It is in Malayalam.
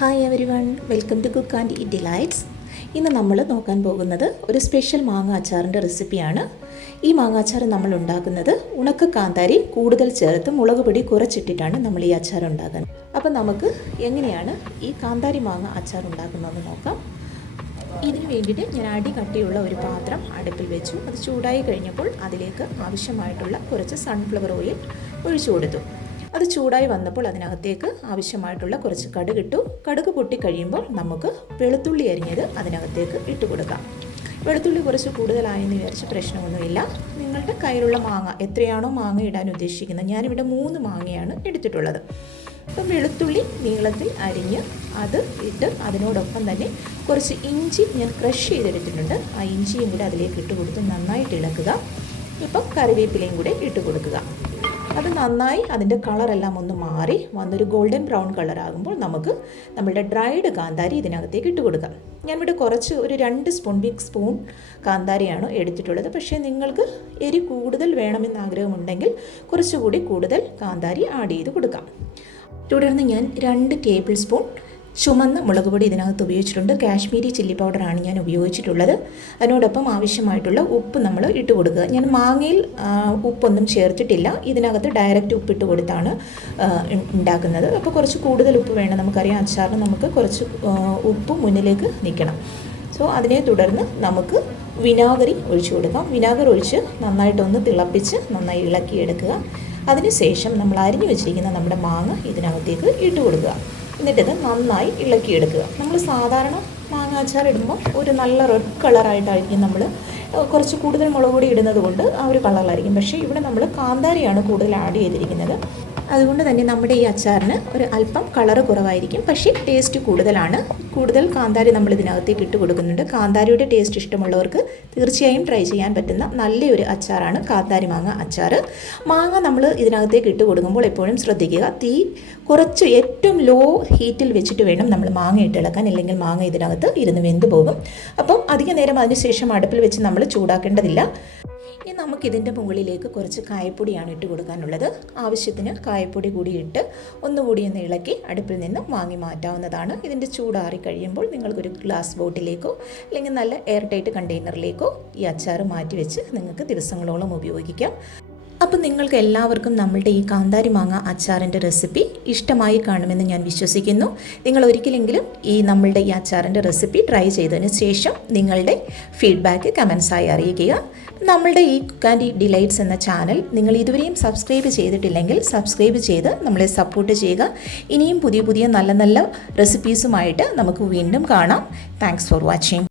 Hi everyone, welcome to cook and eat delights. ഇന്ന് നമ്മൾ നോക്കാൻ പോകുന്നത് ഒരു സ്പെഷ്യൽ മാങ്ങ അച്ചാറിൻ്റെ റെസിപ്പിയാണ്. ഈ മാങ്ങ അച്ചാർ നമ്മൾ ഉണ്ടാക്കുന്നത് ഉണക്ക കാന്താരി കൂടുതൽ ചേർത്ത് മുളക് പൊടി കുറച്ചിട്ടിട്ടാണ് നമ്മൾ ഈ അച്ചാർ ഉണ്ടാക്കുന്നത്. അപ്പം നമുക്ക് എങ്ങനെയാണ് ഈ കാന്താരി മാങ്ങ അച്ചാർ ഉണ്ടാക്കുന്നതെന്ന് നോക്കാം. ഇതിന് വേണ്ടിയിട്ട് ഞാൻ അടി കട്ടിയുള്ള ഒരു പാത്രം അടുപ്പിൽ വെച്ചു. അത് ചൂടായി കഴിഞ്ഞപ്പോൾ അതിലേക്ക് ആവശ്യമായിട്ടുള്ള കുറച്ച് സൺഫ്ലവർ ഓയിൽ ഒഴിച്ചു കൊടുത്തു. അത് ചൂടായി വന്നപ്പോൾ അതിനകത്തേക്ക് ആവശ്യമായിട്ടുള്ള കുറച്ച് കടുകിട്ടു. കടുക് പൊട്ടിക്കഴിയുമ്പോൾ നമുക്ക് വെളുത്തുള്ളി അരിഞ്ഞത് അതിനകത്തേക്ക് ഇട്ട് കൊടുക്കാം. വെളുത്തുള്ളി കുറച്ച് കൂടുതലായെന്ന് വിചാരിച്ച് പ്രശ്നമൊന്നുമില്ല. നിങ്ങളുടെ കയ്യിലുള്ള മാങ്ങ എത്രയാണോ മാങ്ങ ഇടാൻ ഉദ്ദേശിക്കുന്നത്, ഞാനിവിടെ 3 മാങ്ങയാണ് എടുത്തിട്ടുള്ളത്. അപ്പം വെളുത്തുള്ളി നീളത്തിൽ അരിഞ്ഞ് അത് ഇട്ട് അതിനോടൊപ്പം തന്നെ കുറച്ച് ഇഞ്ചി ഞാൻ ക്രഷ് ചെയ്തെടുത്തിട്ടുണ്ട്. ആ ഇഞ്ചിയും കൂടെ അതിലേക്ക് ഇട്ട് കൊടുത്ത് നന്നായിട്ട് ഇളക്കുക. ഇപ്പം കറിവേപ്പിലയും കൂടെ ഇട്ട് കൊടുക്കുക. അത് നന്നായി അതിൻ്റെ കളറെല്ലാം ഒന്ന് മാറി വന്നൊരു ഗോൾഡൻ ബ്രൗൺ കളറാകുമ്പോൾ നമുക്ക് നമ്മളുടെ ഡ്രൈഡ് കാന്താരി ഇതിനകത്തേക്ക് ഇട്ട് കൊടുക്കാം. ഞാനിവിടെ കുറച്ച് ഒരു 2 ബിഗ് സ്പൂൺ കാന്താരിയാണ് എടുത്തിട്ടുള്ളത്. പക്ഷേ നിങ്ങൾക്ക് എരി കൂടുതൽ വേണമെന്ന് ആഗ്രഹമുണ്ടെങ്കിൽ കുറച്ചുകൂടി കൂടുതൽ കാന്താരി ആഡ് ചെയ്ത് കൊടുക്കാം. തുടർന്ന് ഞാൻ 2 ടേബിൾ സ്പൂൺ ചുമന്ന മുളക് പൊടി ഇതിനകത്ത് ഉപയോഗിച്ചിട്ടുണ്ട്. കാശ്മീരി ചില്ലി പൗഡറാണ് ഞാൻ ഉപയോഗിച്ചിട്ടുള്ളത്. അതിനോടൊപ്പം ആവശ്യമായിട്ടുള്ള ഉപ്പ് നമ്മൾ ഇട്ട് കൊടുക്കുക. ഞാൻ മാങ്ങയിൽ ഉപ്പൊന്നും ചേർത്തിട്ടില്ല. ഇതിനകത്ത് ഡയറക്റ്റ് ഉപ്പിട്ട് കൊടുത്താണ് ഉണ്ടാക്കുന്നത്. അപ്പോൾ കുറച്ച് കൂടുതൽ ഉപ്പ് വേണം. നമുക്കറിയാം അച്ചാറിന് നമുക്ക് കുറച്ച് ഉപ്പ് മുന്നിലേക്ക് നിൽക്കണം. സോ അതിനെ തുടർന്ന് നമുക്ക് വിനാഗിരി ഒഴിച്ചു കൊടുക്കാം. വിനാഗിരി ഒഴിച്ച് നന്നായിട്ടൊന്ന് തിളപ്പിച്ച് നന്നായി ഇളക്കിയെടുക്കുക. അതിനുശേഷം നമ്മൾ അരിഞ്ഞു വെച്ചിരിക്കുന്ന നമ്മുടെ മാങ്ങ ഇതിനകത്തേക്ക് ഇട്ട് കൊടുക്കുക. എന്നിട്ടിത് നന്നായി ഇളക്കിയെടുക്കുക. നമ്മൾ സാധാരണ മാങ്ങ അച്ചാർ ഇടുമ്പോൾ ഒരു നല്ല റെഡ് കളറായിട്ടായിരിക്കും നമ്മൾ കുറച്ച് കൂടുതൽ മുളക് പൊടി ഇടുന്നത് കൊണ്ട് ആ ഒരു കളറിലായിരിക്കും. പക്ഷേ ഇവിടെ നമ്മൾ കാന്താരിയാണ് കൂടുതൽ ആഡ് ചെയ്തിരിക്കുന്നത്. അതുകൊണ്ട് തന്നെ നമ്മുടെ ഈ അച്ചാറിന് ഒരു അല്പം കളറ് കുറവായിരിക്കും, പക്ഷേ ടേസ്റ്റ് കൂടുതലാണ്. കൂടുതൽ കാന്താരി നമ്മൾ ഇതിനകത്തേക്ക് ഇട്ട് കൊടുക്കുന്നുണ്ട്. കാന്താരിയുടെ ടേസ്റ്റ് ഇഷ്ടമുള്ളവർക്ക് തീർച്ചയായും ട്രൈ ചെയ്യാൻ പറ്റുന്ന നല്ലൊരു അച്ചാറാണ് കാന്താരി മാങ്ങ അച്ചാർ. മാങ്ങ നമ്മൾ ഇതിനകത്തേക്ക് ഇട്ട് കൊടുക്കുമ്പോൾ എപ്പോഴും ശ്രദ്ധിക്കുക, തീ കുറച്ച് ഏറ്റവും ലോ ഹീറ്റിൽ വെച്ചിട്ട് വേണം നമ്മൾ മാങ്ങ ഇട്ടിളക്കാൻ, ഇല്ലെങ്കിൽ മാങ്ങ ഇതിനകത്ത് ഇരുന്ന് വെന്ത് പോകും. അപ്പം അധിക നേരം അതിനുശേഷം അടുപ്പിൽ വെച്ച് നമ്മൾ ചൂടാക്കേണ്ടതില്ല. ഇനി നമുക്കിതിൻ്റെ മുകളിലേക്ക് കുറച്ച് കായപ്പൊടിയാണ് ഇട്ട് കൊടുക്കാനുള്ളത്. ആവശ്യത്തിന് കായപ്പൊടി കൂടി ഇട്ട് ഒന്നുകൂടി ഒന്ന് ഇളക്കി അടുപ്പിൽ നിന്നും വാങ്ങി മാറ്റാവുന്നതാണ്. ഇതിൻ്റെ ചൂടാറി കഴിയുമ്പോൾ നിങ്ങൾക്കൊരു ഗ്ലാസ് ബോട്ടിലേക്കോ അല്ലെങ്കിൽ നല്ല എയർ ടൈറ്റ് കണ്ടെയ്നറിലേക്കോ ഈ അച്ചാർ മാറ്റി വെച്ച് നിങ്ങൾക്ക് ദിവസങ്ങളോളം ഉപയോഗിക്കാം. അപ്പം നിങ്ങൾക്ക് എല്ലാവർക്കും നമ്മളുടെ ഈ കാന്താരി മാങ്ങ അച്ചാറിൻ്റെ റെസിപ്പി ഇഷ്ടമായി കാണുമെന്ന് ഞാൻ വിശ്വസിക്കുന്നു. നിങ്ങൾ ഒരിക്കലെങ്കിലും നമ്മളുടെ ഈ അച്ചാറിൻ്റെ റെസിപ്പി ട്രൈ ചെയ്തതിന് ശേഷം നിങ്ങളുടെ ഫീഡ്ബാക്ക് കമൻസായി അറിയിക്കുക. നമ്മളുടെ ഈ കുക്ക് ആൻഡ് ഈറ്റ് ഡിലൈറ്റ്സ് എന്ന ചാനൽ നിങ്ങൾ ഇതുവരെയും സബ്സ്ക്രൈബ് ചെയ്തിട്ടില്ലെങ്കിൽ സബ്സ്ക്രൈബ് ചെയ്ത് നമ്മളെ സപ്പോർട്ട് ചെയ്യുക. ഇനിയും പുതിയ നല്ല റെസിപ്പീസുമായിട്ട് നമുക്ക് വീണ്ടും കാണാം. Thanks for watching.